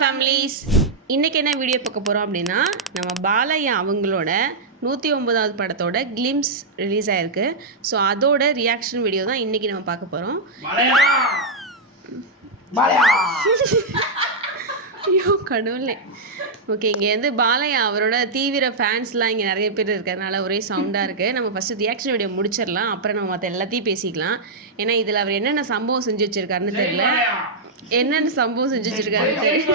Families, இன்றைக்கி என்ன video பார்க்க போகிறோம் அப்படின்னா, நம்ம பாலையா அவங்களோட 109வது படத்தோட கிளிம்ஸ் ரிலீஸ் ஆகிருக்கு. ஸோ அதோட ரியாக்ஷன் வீடியோ தான் இன்றைக்கி நம்ம பார்க்க போகிறோம். ஐயோ கடவுளே. ஓகே, இங்கே வந்து பாலையா அவரோட தீவிர ஃபேன்ஸ்லாம் இங்கே நிறைய பேர் இருக்கிறதுனால ஒரே சவுண்டாக இருக்குது. நம்ம ஃபஸ்ட்டு ரியாக்ஷன் வீடியோ முடிச்சிடலாம், அப்புறம் நம்ம மற்ற எல்லாத்தையும் பேசிக்கலாம். ஏன்னா இதில் அவர் என்னென்ன சம்பவம் செஞ்சு வச்சுருக்காருன்னு தெரியல. என்னென்ன சம்பவம் செஞ்சு வச்சுருக்காருன்னு தெரியல.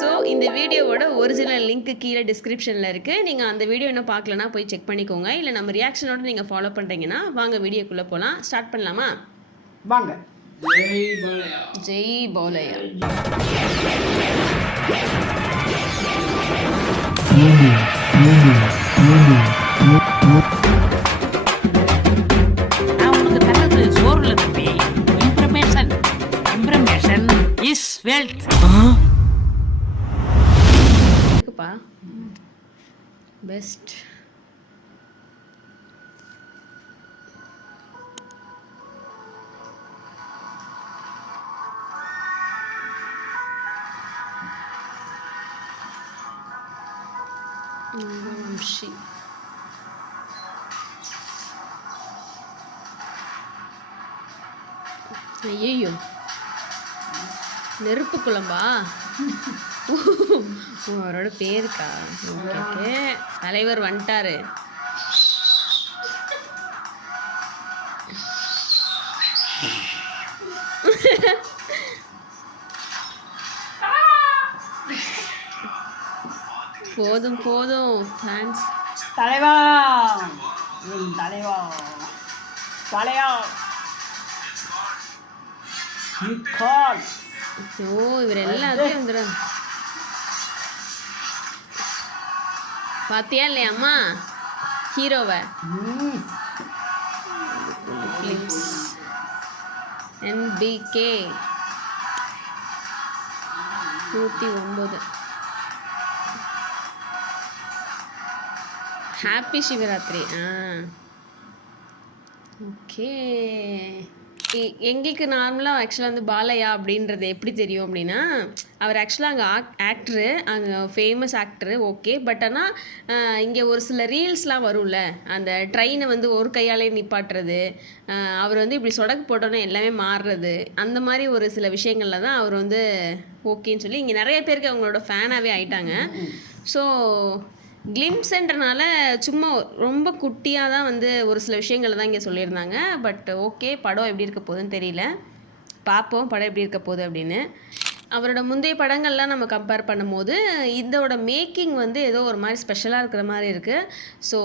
ஸோ இந்த வீடியோவோட ஒரிஜினல் லிங்க் கீழே டிஸ்கிரிப்ஷனில் இருக்குது. நீங்கள் அந்த வீடியோ இன்னும் பார்க்கலன்னா போய் செக் பண்ணிக்கோங்க. இல்லை நம்ம ரியாக்ஷனோட நீங்கள் ஃபாலோ பண்ணுறீங்கன்னா வாங்க வீடியோக்குள்ளே போகலாம். ஸ்டார்ட் பண்ணலாமா? வாங்க. ஜெய் பாலையா. உனக்கு தரது சோறுல தம்பி. இம்ப்ரமேஷன் இஸ் வெல்த். இருக்குப்பா பெஸ்ட். வம்சி ஐயோ, நெருப்பு குழம்பா? அவரோட பேருக்கா? ஓகே, தலைவர் வந்துட்டாரு. போதும் போதும் ஃபேன்ஸ். தலைவா, தலைவா, தலைவா. ஓ, இவர் எல்லாத்தையும் வந்துடும். பாத்தியா இல்லையா அம்மா ஹீரோவை? Films NBK 109. Happy Shivaratri. Okay, எங்களுக்கு நார்மலாக ஆக்சுவலாக வந்து பாலையா அப்படின்றது எப்படி தெரியும் அப்படின்னா, அவர் ஆக்சுவலாக அங்கே ஆக்டரு, அங்கே ஃபேமஸ் ஆக்டரு. ஓகே, பட் ஆனால் இங்கே ஒரு சில ரீல்ஸ்லாம் வரும்ல, அந்த ட்ரெயினை வந்து ஒரு கையாலே நிப்பாட்டுறது, அவர் வந்து இப்படி சொடக்கு போட்டோன்னே எல்லாமே மாறுறது, அந்த மாதிரி ஒரு சில விஷயங்களில் தான் அவர் வந்து ஓகேன்னு சொல்லி இங்கே நிறைய பேருக்கு அவங்களோட ஃபேனாகவே ஆயிட்டாங்க. ஸோ கிளிம்ஸ்ன்றனால சும்மா ரொம்ப குட்டியாக தான் வந்து ஒரு சில விஷயங்களை தான் இங்கே சொல்லியிருந்தாங்க. பட் ஓகே, படம் எப்படி இருக்க போகுதுன்னு தெரியல, பார்ப்போம் படம் எப்படி இருக்க போகுது அப்படின்னு. அவரோட முந்தைய படங்கள்லாம் நம்ம கம்பேர் பண்ணும்போது இதோட மேக்கிங் வந்து ஏதோ ஒரு மாதிரி ஸ்பெஷலாக இருக்கிற மாதிரி இருக்குது. ஸோ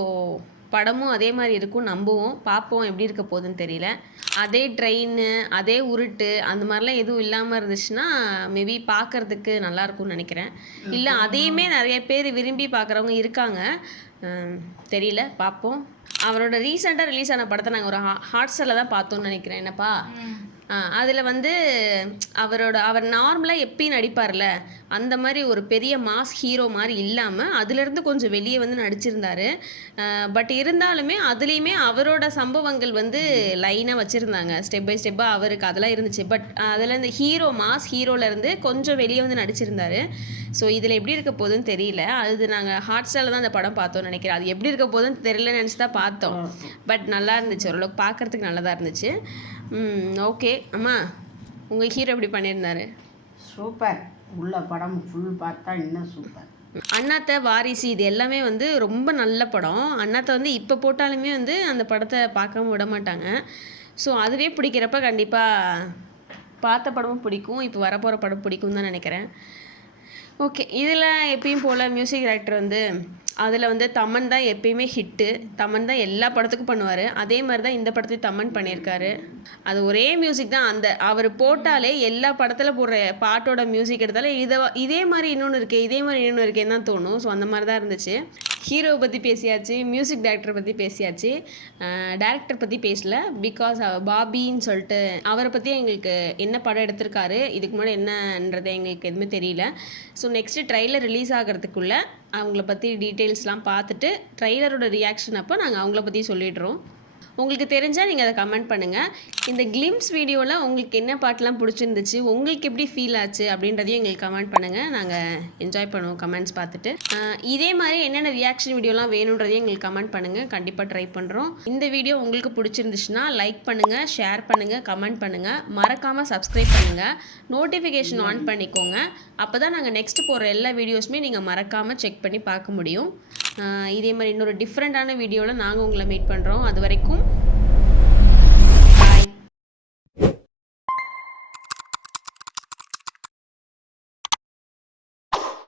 படமும் அதே மாதிரி இருக்கும், நம்புவோம், பார்ப்போம் எப்படி இருக்க போகுதுன்னு தெரியல. அதே ட்ரெயின், அதே உருட்டு, அந்த மாதிரிலாம் எதுவும் இல்லாமல் இருந்துச்சுன்னா மேபி பார்க்குறதுக்கு நல்லாயிருக்கும்னு நினைக்கிறேன். இல்லை அதையுமே நிறைய பேர் விரும்பி பார்க்குறவங்க இருக்காங்க, தெரியல, பார்ப்போம். அவரோட ரீசெண்டாக ரிலீஸ் ஆன படத்தை நாங்கள் ஒரு ஹாட்ஸ்டாரில் தான் பார்த்தோன்னு நினைக்கிறேன். என்னப்பா, அதில் வந்து அவர் நார்மலாக எப்பயும் நடிப்பார்ல, அந்த மாதிரி ஒரு பெரிய மாஸ் ஹீரோ மாதிரி இல்லாமல் அதிலேருந்து கொஞ்சம் வெளியே வந்து நடிச்சிருந்தார். பட் இருந்தாலுமே அதுலேயுமே அவரோட சம்பவங்கள் வந்து லைனாக வச்சுருந்தாங்க, ஸ்டெப் பை ஸ்டெப்பாக அவருக்கு அதெல்லாம் இருந்துச்சு. பட் அதில் இந்த மாஸ் ஹீரோலேருந்து கொஞ்சம் வெளியே வந்து நடிச்சிருந்தார். ஸோ இதில் எப்படி இருக்க போகுதுன்னு தெரியல. அது நாங்கள் ஹாட்ஸ்டாரில் தான் அந்த படம் பார்த்தோன்னு நினைக்கிறேன். அது எப்படி இருக்க போகுதுன்னு தெரியலன்னு நினச்சி தான் பார்த்தோம். பட் நல்லா இருந்துச்சு, ஓரளவுக்கு பார்க்குறதுக்கு நல்லதாக இருந்துச்சு. ஓகே அம்மா, உங்கள் ஹீரோ எப்படி பண்ணியிருந்தாரு? சூப்பர். உள்ள படம் ஃபுல் பார்த்தா இன்னும் சூப்பர். அண்ணாத்த, வாரிசு, இது எல்லாமே வந்து ரொம்ப நல்ல படம். அண்ணாத்த வந்து இப்போ போட்டாலுமே வந்து அந்த படத்தை பார்க்காம விட மாட்டாங்க. ஸோ அதுவே பிடிக்கிறப்ப கண்டிப்பாக பார்த்த படமும் பிடிக்கும், இப்போ வரப்போகிற படம் பிடிக்கும் தான் நினைக்கிறேன். ஓகே, இதில் எப்பயும் போல் மியூசிக் டைரக்டர் வந்து அதில் வந்து தமன் தான் எப்பயுமே ஹிட்டு. தமன் தான் எல்லா படத்துக்கும் பண்ணுவார். அதே மாதிரி தான் இந்த படத்தையும் தமன் பண்ணியிருக்காரு. அது ஒரே மியூசிக் தான், அந்த அவர் போட்டாலே எல்லா படத்தில் போடுற பாட்டோட மியூசிக் எடுத்தாலே இதே மாதிரி இன்னொன்று இருக்கே, இதே மாதிரி இன்னொன்று இருக்கேன்னு தான் தோணும். ஸோ அந்த மாதிரி தான் இருந்துச்சு. ஹீரோவை பற்றி பேசியாச்சு, மியூசிக் டைரக்டரை பற்றி பேசியாச்சு, டைரக்டர் பற்றி பேசல. பிகாஸ் பாபின்னு சொல்லிட்டு அவரை பற்றி எங்களுக்கு என்ன படம் எடுத்திருக்காரு, இதுக்கு முன்னாடி என்னன்றது எங்களுக்கு எதுவுமே தெரியல. ஸோ நெக்ஸ்ட்டு ட்ரெய்லர் ரிலீஸ் ஆகிறதுக்குள்ளே அவங்கள பற்றி டீட்டெயில்ஸ்லாம் பார்த்துட்டு ட்ரெய்லரோட ரியாக்ஷன் அப்போ நாங்கள் அவங்கள பற்றி சொல்லிடுறோம். உங்களுக்கு தெரிஞ்சால் நீங்கள் அதை கமெண்ட் பண்ணுங்கள். இந்த கிளிம்ஸ் வீடியோவில் உங்களுக்கு என்ன பாட்டெலாம் பிடிச்சிருந்துச்சு, உங்களுக்கு எப்படி ஃபீல் ஆச்சு அப்படின்றதையும் எங்களுக்கு கமெண்ட் பண்ணுங்கள். நாங்கள் என்ஜாய் பண்ணுவோம் கமெண்ட்ஸ் பார்த்துட்டு. இதே மாதிரி என்னென்ன ரியாக்ஷன் வீடியோலாம் வேணுன்றதையும் எங்களுக்கு கமெண்ட் பண்ணுங்கள். கண்டிப்பாக ட்ரை பண்ணுறோம். இந்த வீடியோ உங்களுக்கு பிடிச்சிருந்துச்சுன்னா லைக் பண்ணுங்கள், ஷேர் பண்ணுங்கள், கமெண்ட் பண்ணுங்கள். மறக்காமல் சப்ஸ்கிரைப் பண்ணுங்கள், நோட்டிஃபிகேஷன் ஆன் பண்ணிக்கோங்க. அப்போ தான் நாங்கள் நெக்ஸ்ட் போகிற எல்லா வீடியோஸுமே நீங்கள் மறக்காமல் செக் பண்ணி பார்க்க முடியும். இதே மாதிரி இன்னொரு டிஃப்ரெண்ட்டான வீடியோவில் நாங்கள் உங்களை மீட் பண்ணுறோம். அது வரைக்கும்